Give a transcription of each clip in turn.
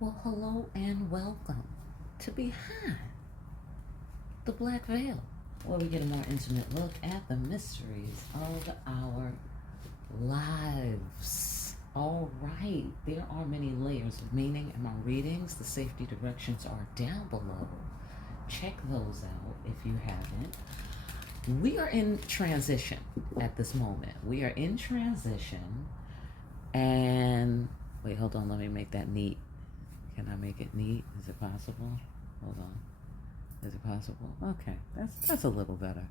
Well, hello and welcome to Behind the Black Veil, where we get a more intimate look at the mysteries of our lives. All right, there are many layers of meaning in my readings. The safety directions are down below. Check those out if you haven't. We are in transition at this moment. We are in transition, and wait, hold on, let me make that neat. Can I make it neat? Is it possible? Hold on. Is it possible? Okay, that's a little better.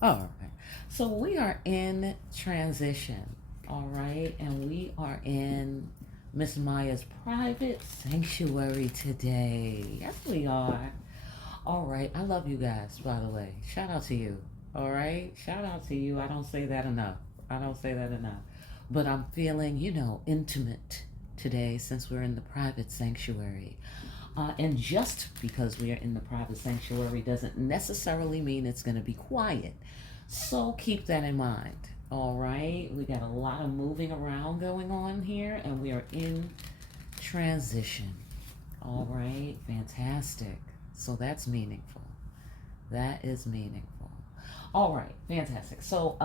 All right. So we are in transition. All right, and we are in Miss Maya's private sanctuary today. Yes, we are. All right. I love you guys, by the way. Shout out to you. All right. Shout out to you. I don't say that enough. I don't say that enough. But I'm feeling, intimate today since we're in the private sanctuary. And just because we are in the private sanctuary doesn't necessarily mean it's going to be quiet. So keep that in mind. All right. We got a lot of moving around going on here, and we are in transition. All right. Fantastic. So that's meaningful. That is meaningful. All right, fantastic. So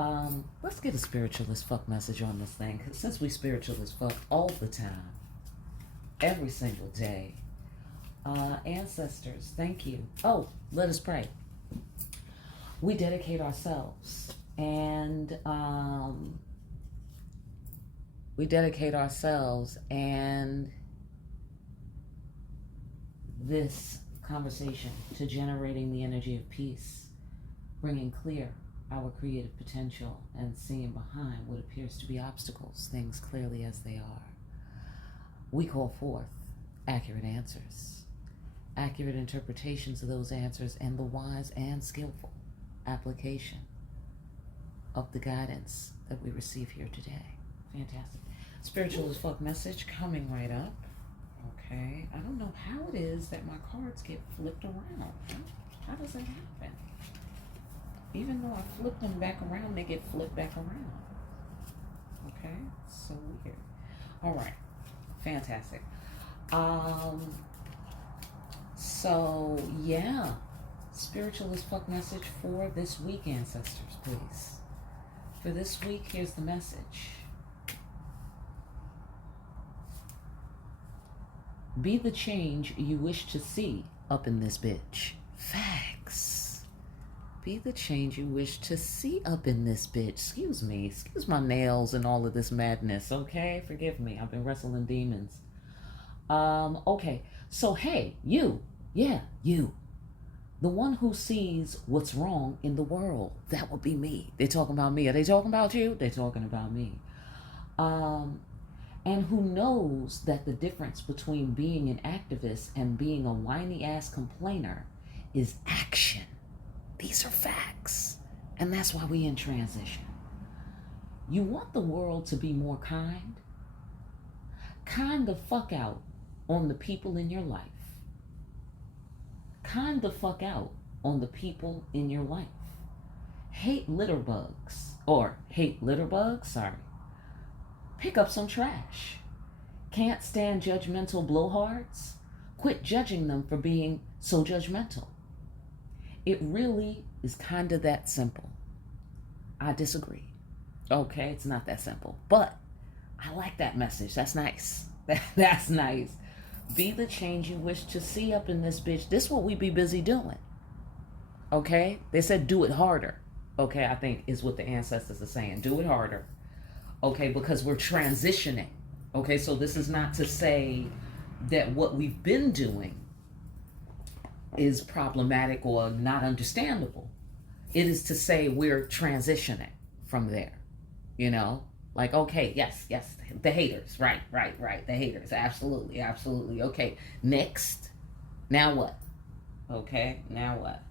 let's get a spiritualist fuck message on this thing. Since we spiritualist fuck all the time, every single day. Ancestors, thank you. Oh, let us pray. We dedicate ourselves, and this conversation to generating the energy of peace, bringing clear our creative potential and seeing behind what appears to be obstacles, things clearly as they are. We call forth accurate answers, accurate interpretations of those answers, and the wise and skillful application of the guidance that we receive here today. Fantastic. Spiritual as fuck message coming right up. Okay, I don't know how it is that my cards get flipped around. How does that happen? Even though I flip them back around, they get flipped back around. Okay, so weird. All right, fantastic. So yeah, spiritual as fuck message for this week, ancestors, please. For this week, here's the message. Be the change you wish to see up in this bitch. Facts. Be the change you wish to see up in this bitch. Excuse me. Excuse my nails and all of this madness, okay? Forgive me. I've been wrestling demons. Okay. So, hey, you. Yeah, you. The one who sees what's wrong in the world. That would be me. They're talking about me. Are they talking about you? They're talking about me. And who knows that the difference between being an activist and being a whiny ass complainer is action. These are facts. And that's why we in transition. You want the world to be more kind? Kind the fuck out on the people in your life. Kind the fuck out on the people in your life. Hate litter bugs. Sorry. Pick up some trash. Can't stand judgmental blowhards? Quit judging them for being so judgmental. It really is kind of that simple. I disagree. Okay, it's not that simple. But I like that message. That's nice. That's nice. Be the change you wish to see up in this bitch. This is what we be busy doing. Okay? They said do it harder. Okay, I think is what the ancestors are saying. Do it harder. Okay, because we're transitioning. Okay, so this is not to say that what we've been doing is problematic or not understandable. It is to say we're transitioning from there. Like, okay, yes, the haters, right, the haters, absolutely. Okay, next, now what? Okay, now what?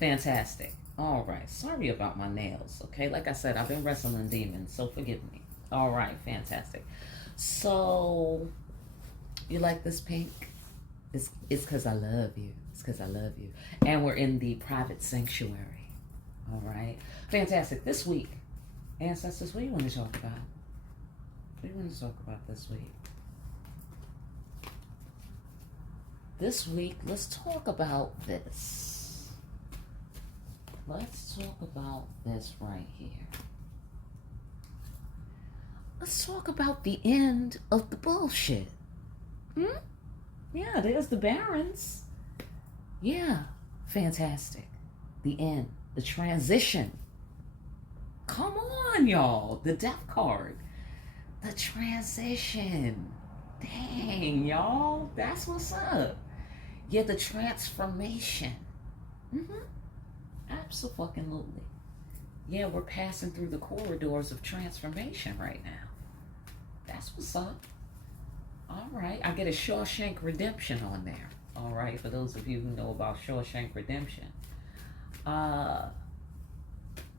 Fantastic. All right, sorry about my nails, okay? Like I said, I've been wrestling demons, so forgive me. All right, fantastic. So, you like this pink? It's because I love you. It's because I love you. And we're in the private sanctuary. All right, fantastic. This week, ancestors, what do you want to talk about? What do you want to talk about this week? this week, let's talk about this. Let's talk about this right here. Let's talk about the end of the bullshit. Yeah, there's the barons. Yeah, fantastic. The end, the transition. Come on, y'all. The death card. The transition. Dang, y'all. That's what's up. Yeah, the transformation. Absolutely. Yeah, we're passing through the corridors of transformation right now. That's what's up. All right. I get a Shawshank Redemption on there. All right. For those of you who know about Shawshank Redemption. Go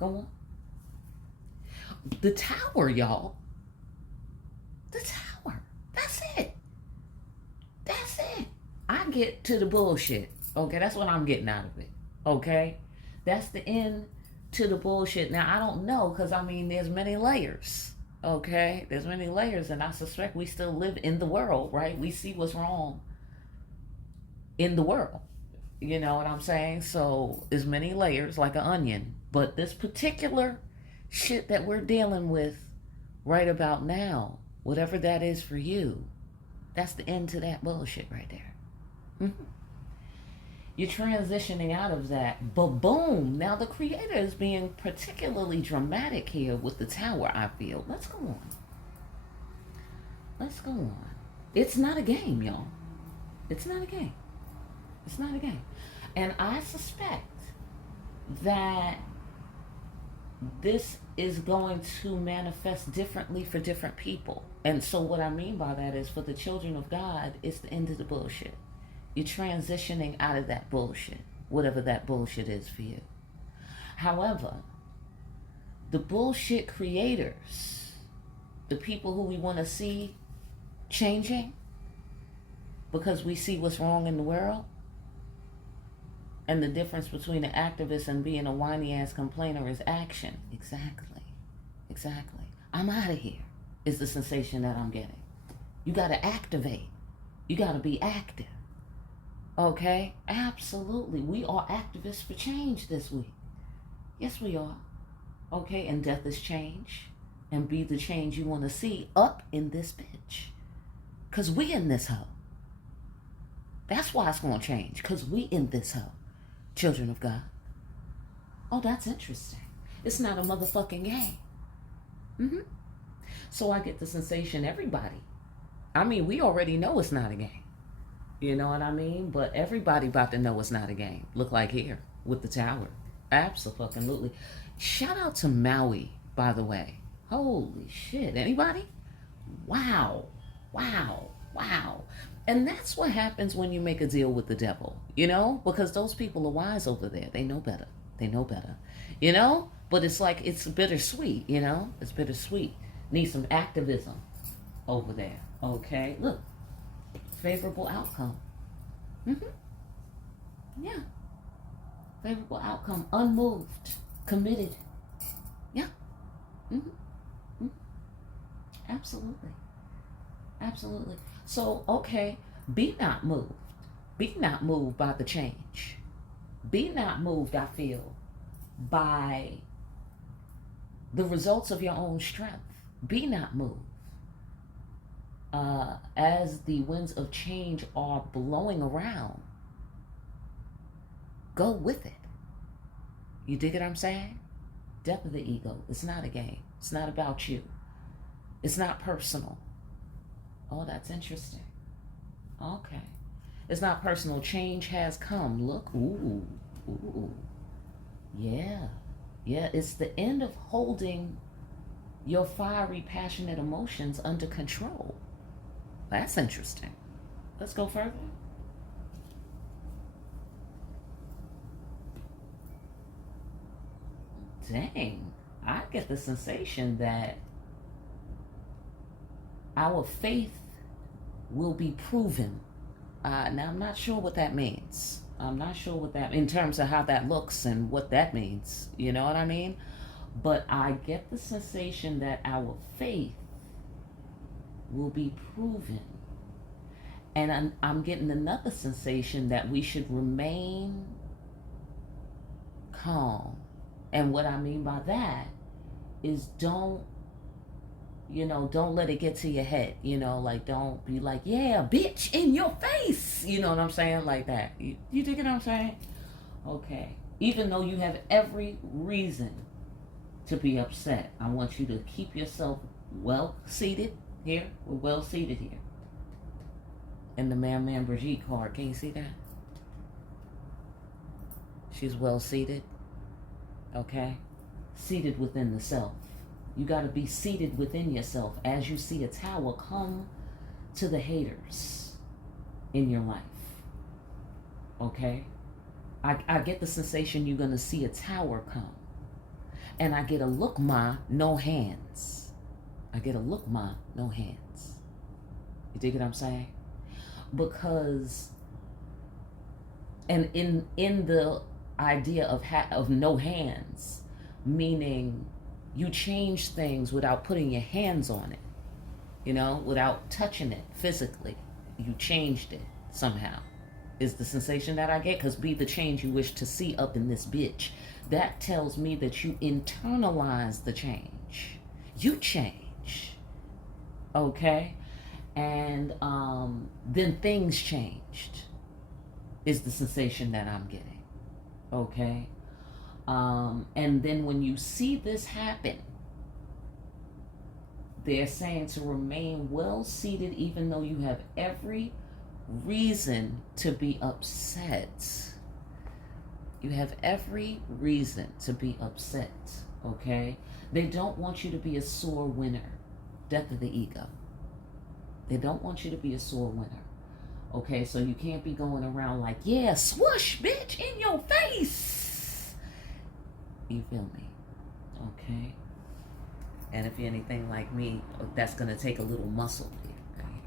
on. The tower, y'all. The tower. That's it. That's it. I get to the bullshit. Okay, that's what I'm getting out of it. Okay? That's the end to the bullshit. Now, I don't know, because, I mean, there's many layers. Okay? There's many layers, and I suspect we still live in the world, right? We see what's wrong in the world. You know what I'm saying? So, there's many layers, like an onion. But this particular shit that we're dealing with right about now, whatever that is for you, that's the end to that bullshit right there. You're transitioning out of that, but boom, now the creator is being particularly dramatic here with the tower, I feel. Let's go on. Let's go on. It's not a game, y'all. It's not a game. It's not a game. And I suspect that this is going to manifest differently for different people. And so what I mean by that is, for the children of God, it's the end of the bullshit. You're transitioning out of that bullshit, whatever that bullshit is for you. However, the bullshit creators, the people who we want to see changing because we see what's wrong in the world, and the difference between an activist and being a whiny ass complainer is action. Exactly. I'm out of here is the sensation that I'm getting. You got to activate. You got to be active. Okay? Absolutely. We are activists for change this week. Yes, we are. Okay? And death is change. And be the change you want to see up in this bitch. Because we in this hoe. That's why it's going to change. Because we in this hoe. Children of God. Oh, that's interesting. It's not a motherfucking game. So I get the sensation everybody. I mean, we already know it's not a game. You know what I mean? But everybody about to know it's not a game. Look like here with the tower. Absolutely. Shout out to Maui, by the way. Holy shit. Anybody? Wow. And that's what happens when you make a deal with the devil, you know? Because those people are wise over there. They know better. You know? But it's like, it's bittersweet, you know? It's bittersweet. Need some activism over there. Okay? Look. Favorable outcome. Yeah. Favorable outcome. Unmoved. Committed. Yeah. Absolutely. So, okay, be not moved. Be not moved by the change. Be not moved, I feel, by the results of your own strength. Be not moved. As the winds of change are blowing around, go with it. You dig what I'm saying? Death of the ego. It's not a game. It's not about you. It's not personal. Oh, that's interesting. Okay. It's not personal. Change has come. Look. Ooh. Yeah. It's the end of holding your fiery, passionate emotions under control. That's interesting. Let's go further. Dang. I get the sensation that our faith will be proven. Now, I'm not sure what that means. In terms of how that looks and what that means. You know what I mean? But I get the sensation that our faith will be proven. And I'm getting another sensation that we should remain calm. And what I mean by that is don't let it get to your head. Like, don't be like, yeah, bitch, in your face. You know what I'm saying? Like that. You dig what I'm saying? Okay. Even though you have every reason to be upset, I want you to keep yourself well seated here. We're well seated here. And the Man Brigitte card, can you see that? She's well seated. Okay? Seated within the self. You got to be seated within yourself as you see a tower come to the haters in your life. Okay? I get the sensation you're going to see a tower come. And I get a look, ma, no hands. I get a look, ma, no hands. You dig what I'm saying? Because, and in the idea of no hands, meaning you change things without putting your hands on it, without touching it physically. You changed it somehow, is the sensation that I get. Because be the change you wish to see up in this bitch. That tells me that you internalize the change. You change. Okay? And then things changed, is the sensation that I'm getting. Okay? And then when you see this happen, they're saying to remain well seated even though you have every reason to be upset. You have every reason to be upset, okay? They don't want you to be a sore winner. Death of the ego. They don't want you to be a sore winner. Okay, so you can't be going around like, yeah, swoosh, bitch, in your face. You feel me? Okay? And if you're anything like me, that's going to take a little muscle here, right?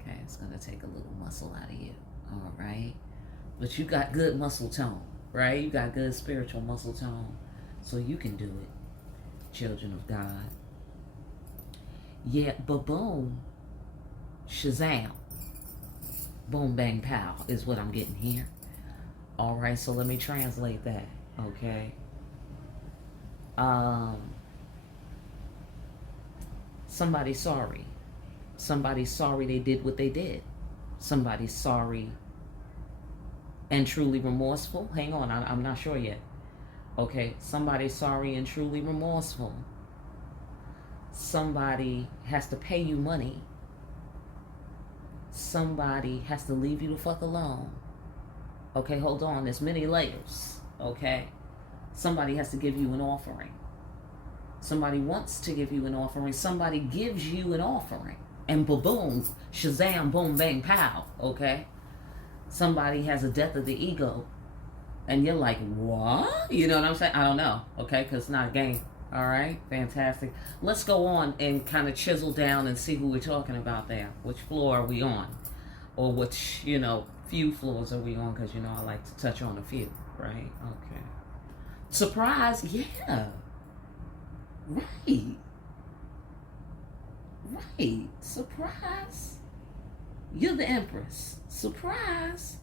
Okay, it's going to take a little muscle out of you. All right? But you got good muscle tone, right? You got good spiritual muscle tone. So you can do it, children of God. Yeah, ba-boom, shazam, boom, bang, pow is what I'm getting here. All right, so let me translate that, okay? Somebody's sorry. Somebody's sorry they did what they did. Somebody's sorry and truly remorseful. Hang on, I'm not sure yet. Okay, somebody's sorry and truly remorseful. Somebody has to pay you money. Somebody has to leave you the fuck alone. Okay, hold on, there's many layers. Okay, somebody has to give you an offering. Somebody wants to give you an offering. Somebody gives you an offering. And boom, shazam, boom, bang, pow. Okay, somebody has a death of the ego. And you're like, what? You know what I'm saying? I don't know. Okay, because it's not a game. All right, fantastic. Let's go on and kind of chisel down and see who we're talking about there. Which floor are we on? Or which, few floors are we on? Because, I like to touch on a few, right? Okay. Surprise, yeah. Right. Right. Surprise. You're the Empress. Surprise.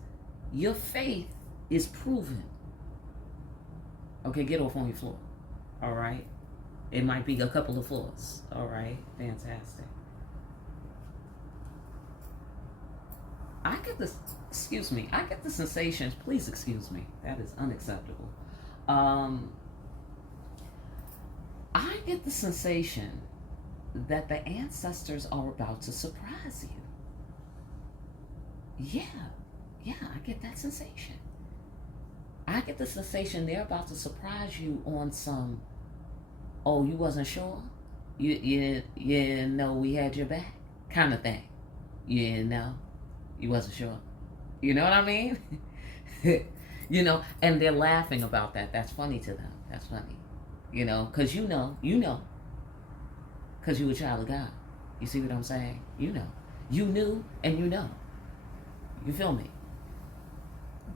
Your faith is proven. Okay, get off on your floor. All right. It might be a couple of floors. All right. Fantastic. I get the sensations. Please excuse me. That is unacceptable. I get the sensation that the ancestors are about to surprise you. Yeah, I get that sensation. I get the sensation they're about to surprise you on some, oh, you wasn't sure? You know we had your back kind of thing. You wasn't sure. You know what I mean? And they're laughing about that. That's funny to them. That's funny. Because you know. Because you a child of God. You see what I'm saying? You knew and you know. You feel me?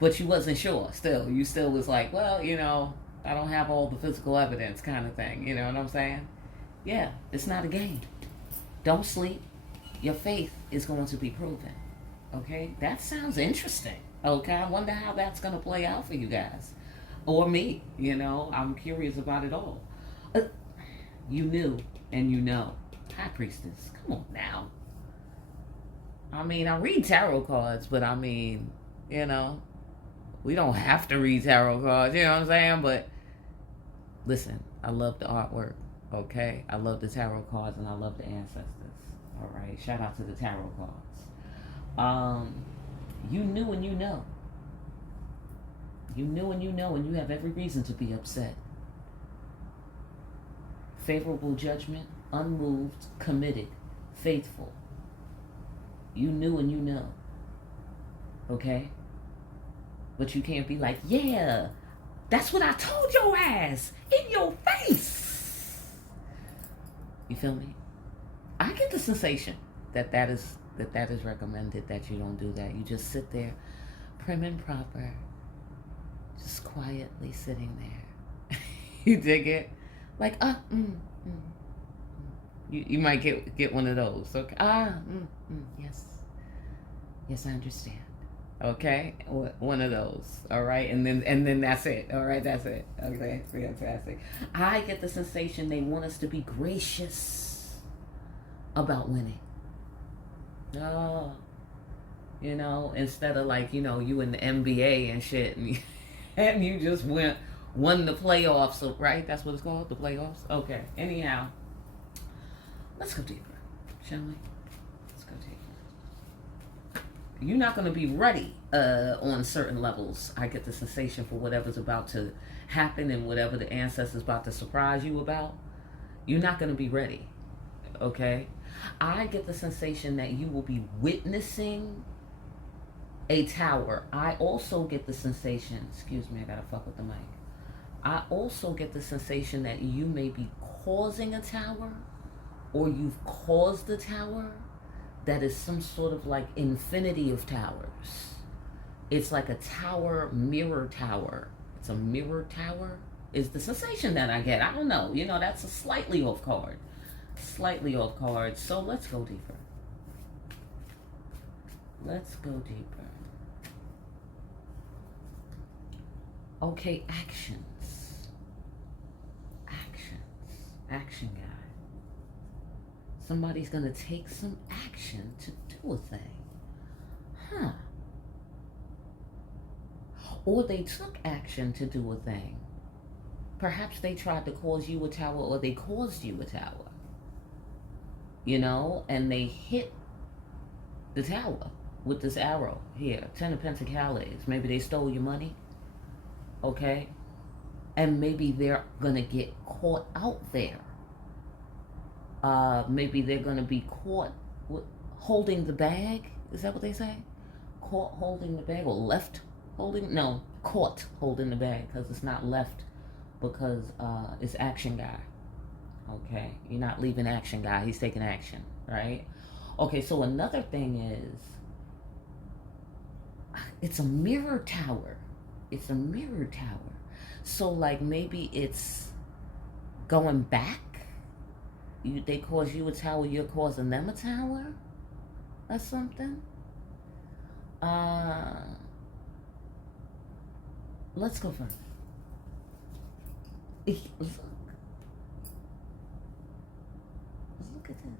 But you wasn't sure still. You still was like, well, I don't have all the physical evidence kind of thing. You know what I'm saying? Yeah, it's not a game. Don't sleep. Your faith is going to be proven. Okay, that sounds interesting. Okay, I wonder how that's gonna play out for you guys, or me. You know, I'm curious about it all. Uh, you knew, and you know. High Priestess, come on now. I mean, I read tarot cards, but I mean, you know, we don't have to read tarot cards. You know what I'm saying? But listen, I love the artwork. Okay, I love the tarot cards, and I love the ancestors. All right, shout out to the tarot cards. Um, you knew and you know. You knew and you know, and you have every reason to be upset. Favorable judgment, unmoved, committed, faithful. You knew and you know. Okay? But you can't be like, yeah, that's what I told your ass in your face. You feel me? I get the sensation that is recommended, that you don't do that. You just sit there, prim and proper, just quietly sitting there. You dig it? Like, You might get one of those. Okay. Yes. Yes, I understand. Okay, one of those. All right, and then that's it. All right, that's it. Okay, fantastic. I get the sensation they want us to be gracious about winning. Oh, you know, instead of like, you know, you in the NBA and shit, and you just won the playoffs, right? That's what it's called, the playoffs. Okay. Anyhow, let's go deeper, shall we? Let's go deeper. You're not going to be ready on certain levels. I get the sensation for whatever's about to happen and whatever the ancestors about to surprise you about. You're not going to be ready. Okay? I get the sensation that you will be witnessing a tower. I also get the sensation, excuse me, I gotta fuck with the mic. I also get the sensation that you may be causing a tower, or you've caused a tower that is some sort of like infinity of towers. It's like a tower, mirror tower. It's a mirror tower is the sensation that I get. I don't know. You know, that's a slightly off card. Slightly off card. So let's go deeper. Let's go deeper. Okay, actions. Action, guy. Somebody's going to take some action to do a thing. Huh. Or they took action to do a thing. Perhaps they tried to cause you a tower, or they caused you a tower. You know, and they hit the tower with this arrow here, 10 of Pentacles. Maybe they stole your money. Okay? And maybe they're going to get caught out there. Maybe they're going to be caught holding the bag. Is that what they say? Caught holding the bag, or left holding? No, caught holding the bag, because it's not left, because it's action guy. Okay? You're not leaving action guy. He's taking action, right? Okay, so another thing is, it's a mirror tower. It's a mirror tower. So like maybe it's going back. They cause you a tower, you're causing them a tower, or something. Let's go further. Look at this.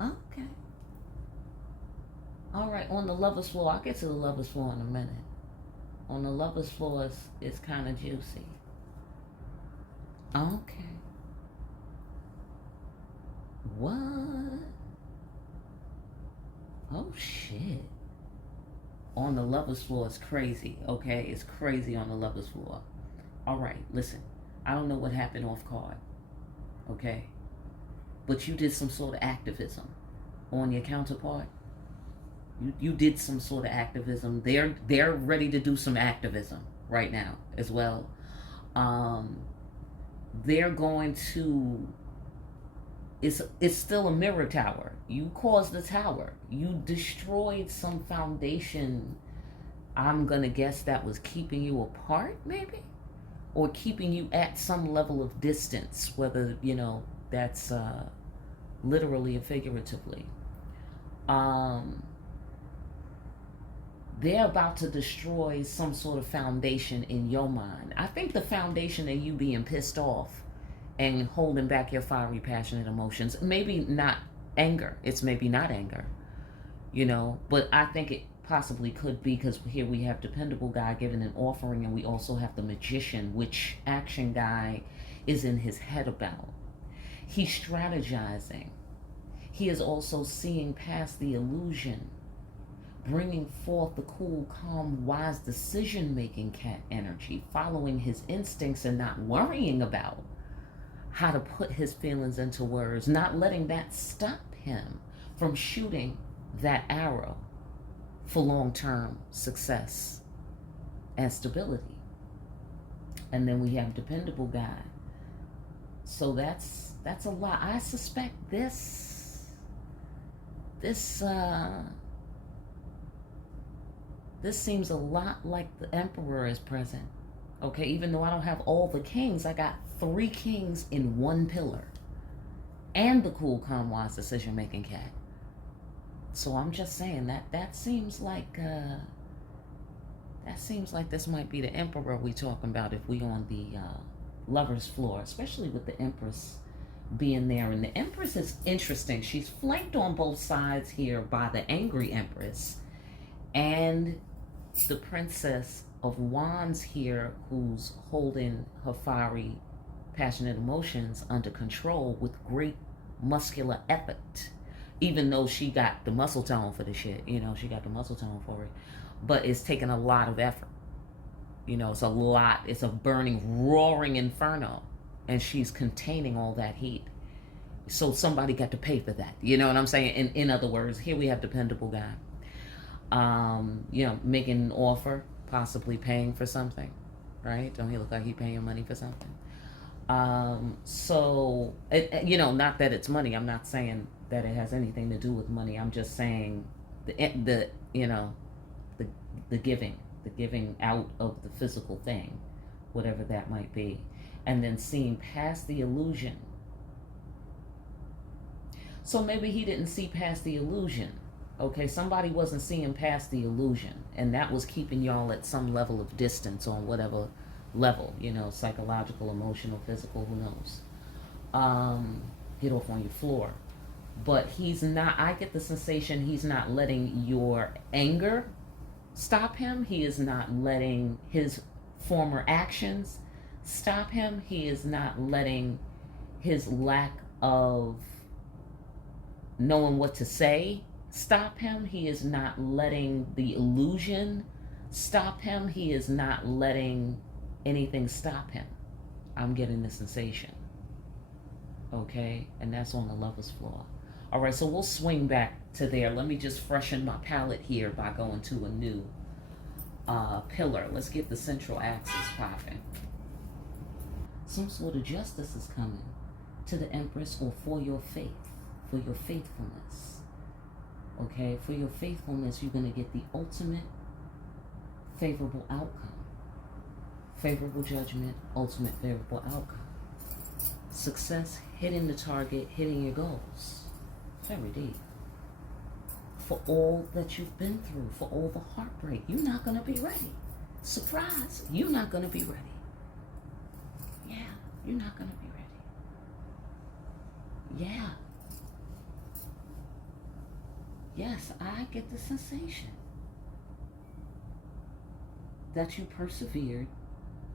Okay. All right, on the lover's floor, I'll get to the lover's floor in a minute. On the lover's floor, it's kind of juicy. Okay. What? Oh, shit. On the lover's floor, it's crazy, okay? It's crazy on the lover's floor. All right, listen. I don't know what happened off card, okay? But you did some sort of activism on your counterpart. You did some sort of activism. They're ready to do some activism right now as well. They're going to. It's still a mirror tower. You caused the tower. You destroyed some foundation. I'm gonna guess that was keeping you apart, maybe, or keeping you at some level of distance. Whether you know that's literally and figuratively. They're about to destroy some sort of foundation in your mind. I think the foundation of you being pissed off and holding back your fiery, passionate emotions, maybe not anger. It's maybe not anger, but I think it possibly could be, because here we have dependable guy giving an offering, and we also have the magician, which action guy is in his head about. He's strategizing. He is also seeing past the illusion, bringing forth the cool, calm, wise decision-making cat energy, following his instincts and not worrying about how to put his feelings into words, not letting that stop him from shooting that arrow for long-term success and stability. And then we have dependable guy. So that's a lot. I suspect this seems a lot like the Emperor is present. Okay, even though I don't have all the kings, I got 3 kings in one pillar. And the cool, calm, wise decision-making cat. So I'm just saying that seems like this might be the Emperor we talking about if we on the lover's floor, especially with the Empress being there. And the Empress is interesting. She's flanked on both sides here by the angry Empress and the Princess of Wands here, who's holding her fiery, passionate emotions under control with great muscular effort. Even though she got the muscle tone for the shit, she got the muscle tone for it. But it's taking a lot of effort. It's a lot. It's a burning, roaring inferno. And she's containing all that heat. So somebody got to pay for that. You know what I'm saying? In other words, here we have dependable guy. Making an offer, possibly paying for something, right? Don't he look like he paying money for something? So, not that it's money. I'm not saying that it has anything to do with money. I'm just saying the giving out of the physical thing, whatever that might be, and then seeing past the illusion. So maybe he didn't see past the illusion. Okay, somebody wasn't seeing past the illusion, and that was keeping y'all at some level of distance on whatever level, psychological, emotional, physical, who knows. Get off on your floor. But he's not, I get the sensation he's not letting your anger stop him. He is not letting his former actions stop him. He is not letting his lack of knowing what to say stop him. He is not letting the illusion stop him. He is not letting anything stop him. I'm getting the sensation. Okay? And that's on the lover's floor. All right, so we'll swing back to there. Let me just freshen my palette here by going to a new pillar. Let's get the central axis popping. Some sort of justice is coming to the Empress, or for your faith, for your faithfulness. Okay, for your faithfulness, you're going to get the ultimate favorable outcome. Favorable judgment, ultimate favorable outcome. Success, hitting the target, hitting your goals. Very deep. For all that you've been through, for all the heartbreak, you're not going to be ready. Surprise, you're not going to be ready. Yeah, you're not going to be ready. Yeah. Yes, I get the sensation that you persevered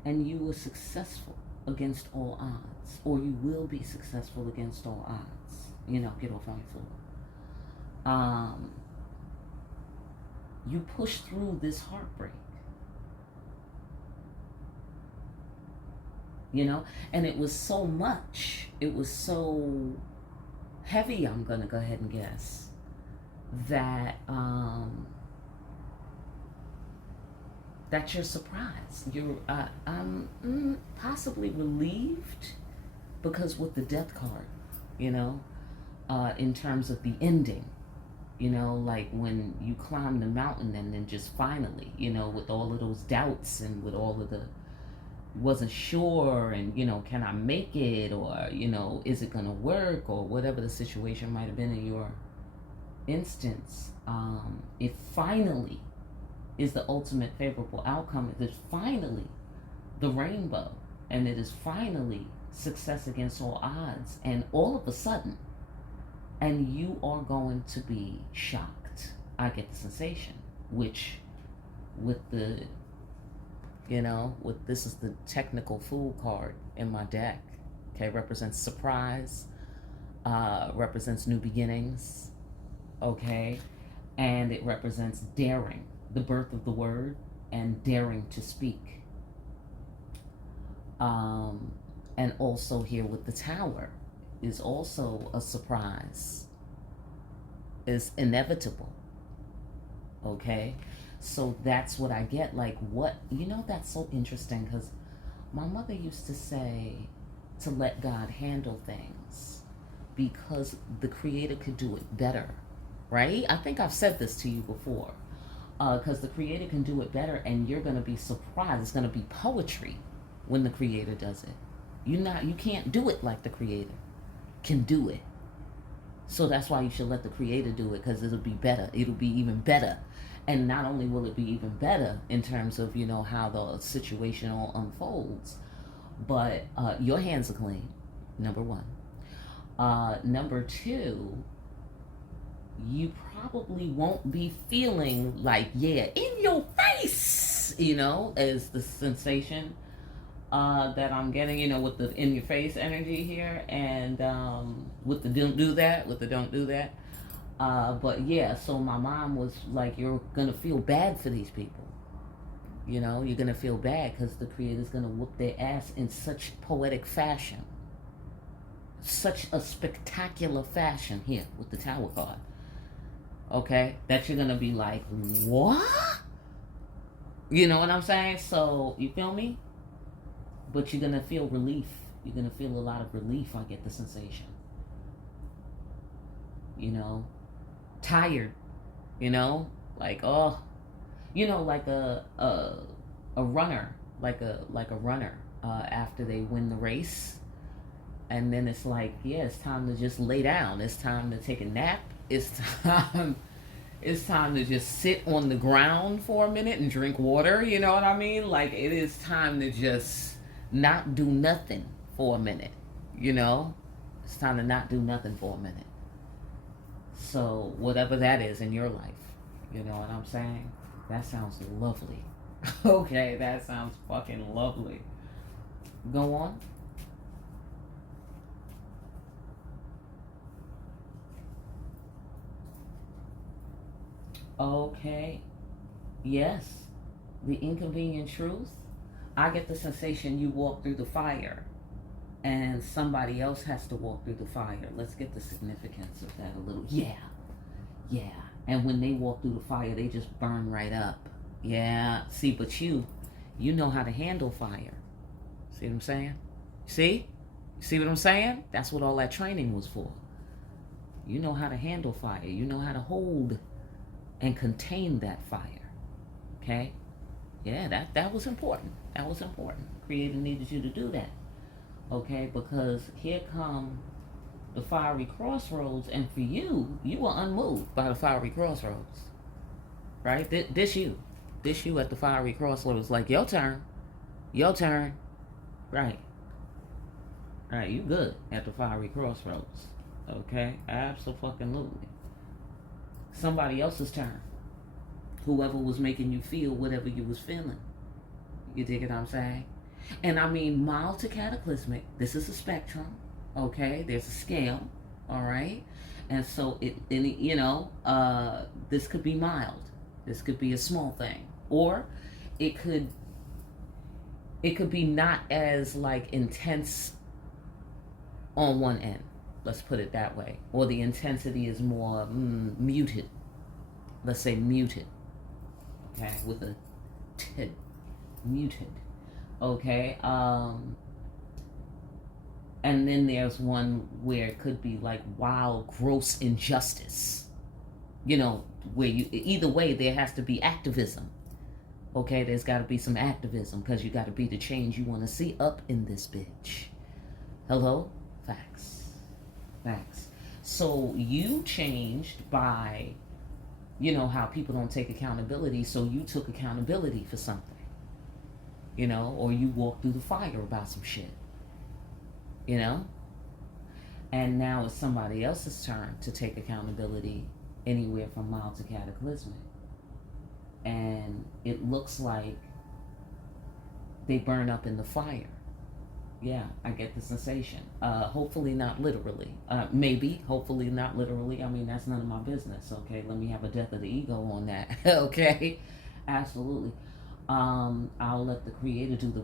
and you were successful against all odds, or you will be successful against all odds. Get off on your floor. You pushed through this heartbreak. And it was so much, it was so heavy, I'm going to go ahead and guess, that you're surprised. I'm possibly relieved, because with the death card, in terms of the ending, like when you climb the mountain and then just finally, with all of those doubts and with all of the wasn't sure, and can I make it, or is it gonna work, or whatever the situation might have been in your instance. It finally is the ultimate favorable outcome. It is finally the rainbow, and it is finally success against all odds, and all of a sudden, and you are going to be shocked. I get the sensation, which with the this is the technical fool card in my deck. Okay, represents surprise, represents new beginnings. Okay, and it represents daring, the birth of the word, and daring to speak. And also here with the Tower is also a surprise. Is inevitable. Okay, so that's what I get. Like, what, that's so interesting, because my mother used to say to let God handle things because the Creator could do it better, right? I think I've said this to you before, because the Creator can do it better, and you're going to be surprised. It's going to be poetry when the Creator does it. You can't do it like the Creator can do it. So that's why you should let the Creator do it, because it'll be better. It'll be even better. And not only will it be even better in terms of, how the situation all unfolds, but your hands are clean, number one. Number two, you probably won't be feeling like, in your face, as the sensation that I'm getting, with the in your face energy here, and with the don't do that, but yeah, so my mom was like, you're gonna feel bad for these people, you're gonna feel bad because the Creator's gonna whoop their ass in such poetic fashion, such a spectacular fashion here with the Tower card. Okay, that you're gonna be like, what? You know what I'm saying? So you feel me? But you're gonna feel relief. You're gonna feel a lot of relief. I get the sensation. Tired. Like, oh, like a runner, like a runner after they win the race, and then it's like, it's time to just lay down. It's time to take a nap. It's time to just sit on the ground for a minute and drink water. You know what I mean? Like, it is time to just not do nothing for a minute. It's time to not do nothing for a minute. So whatever that is in your life, you know what I'm saying? That sounds lovely. Okay, that sounds fucking lovely. Go on. Okay. Yes. The inconvenient truth. I get the sensation you walk through the fire and somebody else has to walk through the fire. Let's get the significance of that a little. Yeah. And when they walk through the fire, they just burn right up. Yeah. See, but you know how to handle fire. See what I'm saying? See what I'm saying? That's what all that training was for. You know how to handle fire. You know how to hold and contain that fire. Okay? Yeah, that was important. That was important. Creator needed you to do that. Okay? Because here come the fiery crossroads, and for you were unmoved by the fiery crossroads. Right? This you at the fiery crossroads, like, your turn. Right, you good at the fiery crossroads. Okay? Absolutely. Somebody else's turn. Whoever was making you feel whatever you was feeling. You dig what I'm saying? And I mean, mild to cataclysmic. This is a spectrum. Okay? There's a scale. All right? And so this could be mild. This could be a small thing. Or it could be not as like intense on one end. Let's put it that way. Or the intensity is more muted. Let's say muted. Okay, with a tid. Muted. Okay. And then there's one where it could be like wild, gross injustice. Where you, either way, there has to be activism. Okay, there's got to be some activism because you got to be the change you want to see up in this bitch. Hello? Facts. Facts. So you changed by, you know, how people don't take accountability. So you took accountability for something, you know, or you walked through the fire about some shit, you know? And now it's somebody else's turn to take accountability, anywhere from mild to cataclysmic. And it looks like they burn up in the fire. Yeah, I get the sensation. Hopefully not literally. Maybe, hopefully not literally. I mean, that's none of my business, okay? Let me have a death of the ego on that, okay? Absolutely. I'll let the creator do the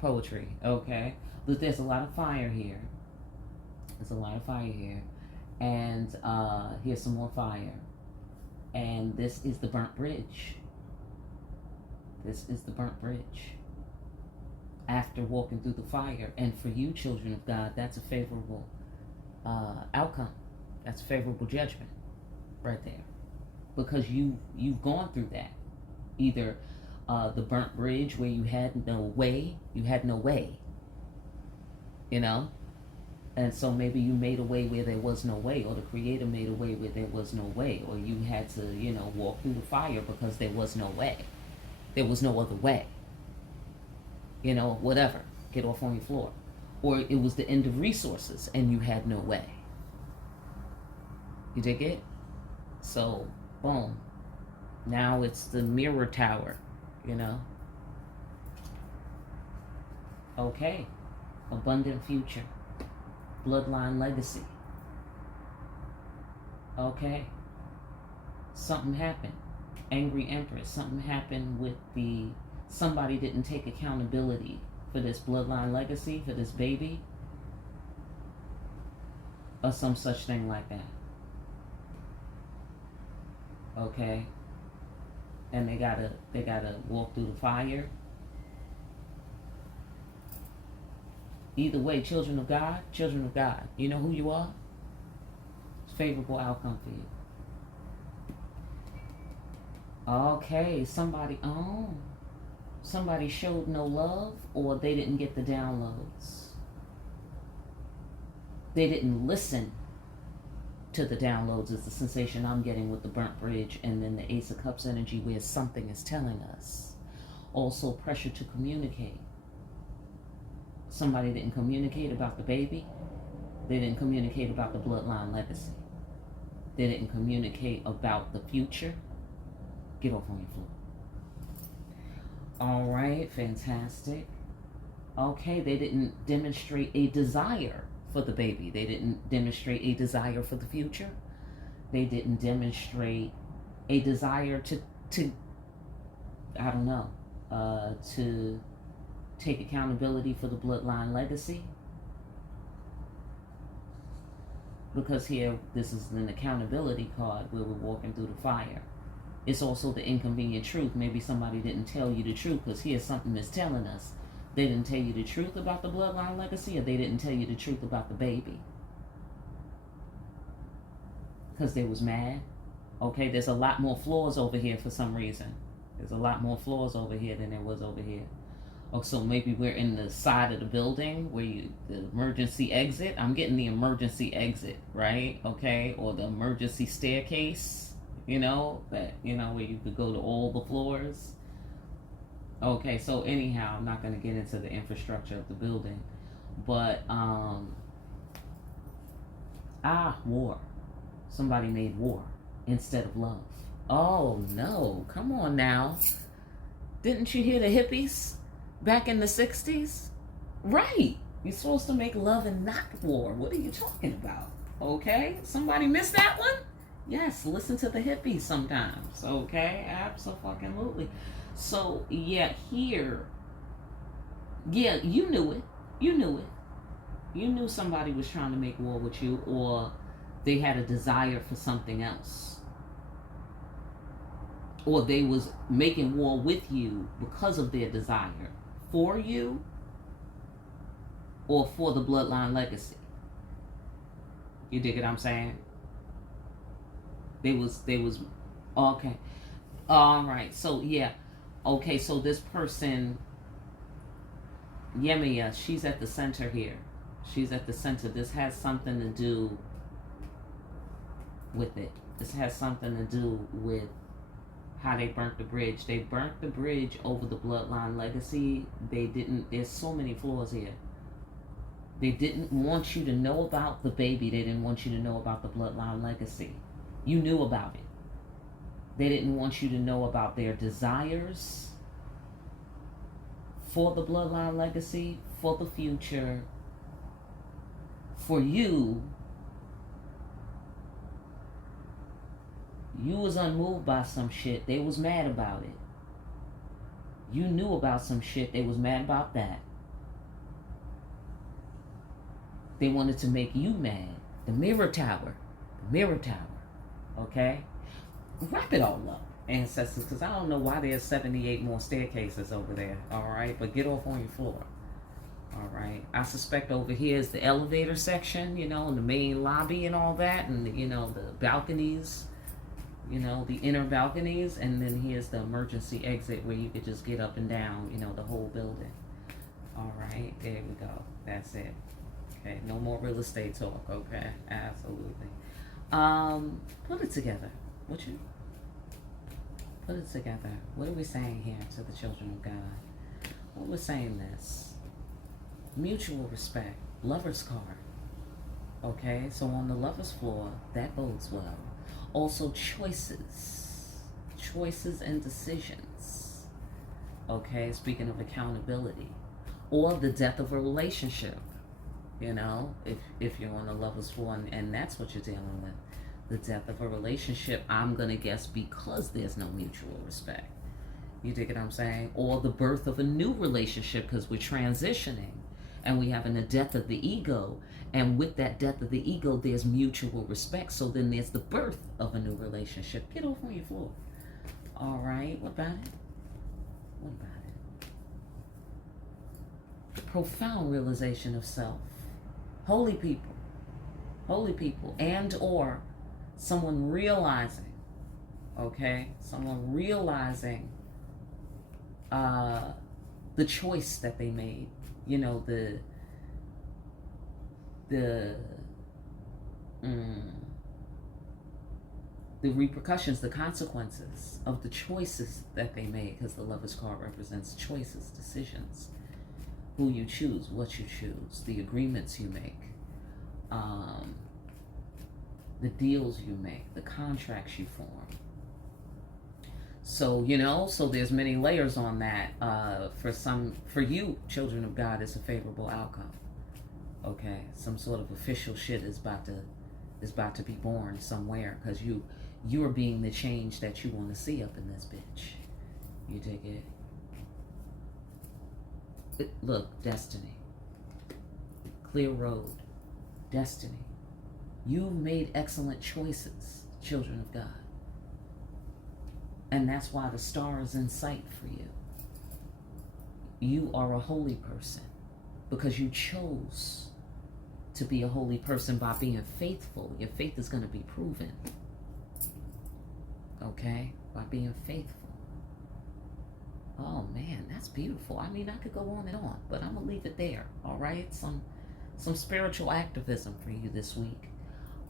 poetry, okay? But there's a lot of fire here. There's a lot of fire here. And here's some more fire. And this is the burnt bridge. This is the burnt bridge. After walking through the fire. And for you, children of God, that's a favorable outcome. That's a favorable judgment right there. Because you've gone through that. Either the burnt bridge where you had no way. You know? And so maybe you made a way where there was no way, or the creator made a way where there was no way, or you had to, you know, walk through the fire because there was no way. There was no other way. You know, whatever. Get off on your floor. Or it was the end of resources and you had no way. You dig it? So, boom. Now it's the mirror tower, you know? Okay. Abundant future. Bloodline legacy. Okay. Something happened. Angry Empress. Something happened with somebody didn't take accountability for this bloodline legacy, for this baby, or some such thing like that. Okay. And they gotta walk through the fire. Either way, children of God, you know who you are? Favorable outcome for you. Okay, somebody showed no love, or they didn't get the downloads. They didn't listen to the downloads is the sensation I'm getting with the burnt bridge, and then the Ace of Cups energy where something is telling us. Also pressure to communicate. Somebody didn't communicate about the baby. They didn't communicate about the bloodline legacy. They didn't communicate about the future. Get off on your floor. All right, fantastic. Okay, they didn't demonstrate a desire for the baby. They didn't demonstrate a desire for the future. They didn't demonstrate a desire to I don't know, to take accountability for the bloodline legacy. Because here, this is an accountability card where we're walking through the fire. It's also the inconvenient truth. Maybe somebody didn't tell you the truth, because here's something that's telling us. They didn't tell you the truth about the bloodline legacy, or they didn't tell you the truth about the baby. Because they was mad. Okay, there's a lot more floors over here for some reason. There's a lot more floors over here than there was over here. Oh, so maybe we're in the side of the building where the emergency exit. I'm getting the emergency exit, right? Okay, or the emergency staircase, you know, that, you know, where you could go to all the floors. Okay, so anyhow, I'm not going to get into the infrastructure of the building, but war. Somebody made war instead of love. Oh no, come on now. Didn't you hear the hippies back in the 60s? Right. You're supposed to make love and not war. What are you talking about? Okay, somebody missed that one? Yes, listen to the hippies sometimes. Okay, absolutely. So yeah, here, yeah, you knew it. You knew somebody was trying to make war with you, or they had a desire for something else, or they was making war with you because of their desire for you or for the bloodline legacy. You dig what I'm saying? They was okay. All right. So yeah, Okay, so this person, Yemiya, she's at the center here. She's at the center. This has something to do with it. This has something to do with how they burnt the bridge. They burnt the bridge over the bloodline legacy. They didn't, there's so many flaws here. They didn't want you to know about the baby. They didn't want you to know about the bloodline legacy. You knew about it. They didn't want you to know about their desires for the bloodline legacy, for the future, for you. You was unmoved by some shit. They was mad about it. You knew about some shit. They was mad about that. They wanted to make you mad. The mirror tower. The mirror tower. Okay? Wrap it all up, ancestors, because I don't know why there's 78 more staircases over there. Alright? But get off on your floor. Alright? I suspect over here is the elevator section, you know, and the main lobby and all that. And, you know, the balconies. You know, the inner balconies, and then here's the emergency exit where you could just get up and down, you know, the whole building. All right, there we go. That's it. Okay, no more real estate talk. Okay, absolutely. Put it together. Would you? Put it together. What are we saying here to the children of God? Well, we're saying this. Mutual respect. Lover's card. Okay, so on the lover's floor, that bodes well. Also choices and decisions. Okay, speaking of accountability, or the death of a relationship. You know, if you're on a lover's floor and that's what you're dealing with, the death of a relationship, I'm gonna guess because there's no mutual respect. You dig what I'm saying? Or the birth of a new relationship because we're transitioning and we having a death of the ego. And with that death of the ego, there's mutual respect. So then there's the birth of a new relationship. Get off on your floor. All right. What about it? What about it? Profound realization of self. Holy people. Holy people. And or someone realizing. Okay? Someone realizing the choice that they made. You know, the repercussions, the consequences of the choices that they made, because the lover's card represents choices, decisions, who you choose, what you choose, the agreements you make, the deals you make, the contracts you form. So, you know, so there's many layers on that. For you, children of God, it's a favorable outcome. Okay, some sort of official shit is about to be born somewhere, because you're being the change that you want to see up in this bitch. You dig it? Look, destiny. Clear road. Destiny. You've made excellent choices, children of God. And that's why the star is in sight for you. You are a holy person because you chose to be a holy person by being faithful. Your faith is going to be proven. Okay? By being faithful. Oh man, that's beautiful. I mean, I could go on and on, but I'm going to leave it there. All right? Some spiritual activism for you this week.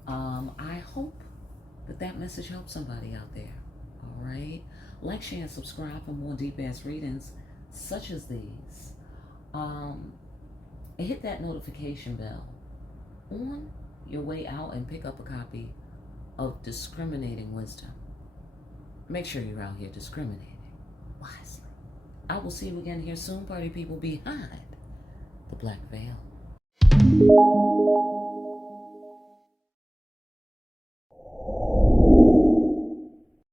I hope that message helps somebody out there. All right? Like, share, and subscribe for more deep-ass readings such as these. And hit that notification bell on your way out and pick up a copy of Discriminating Wisdom. Make sure you're out here discriminating wisely. I will see you again here soon, party people behind the black veil.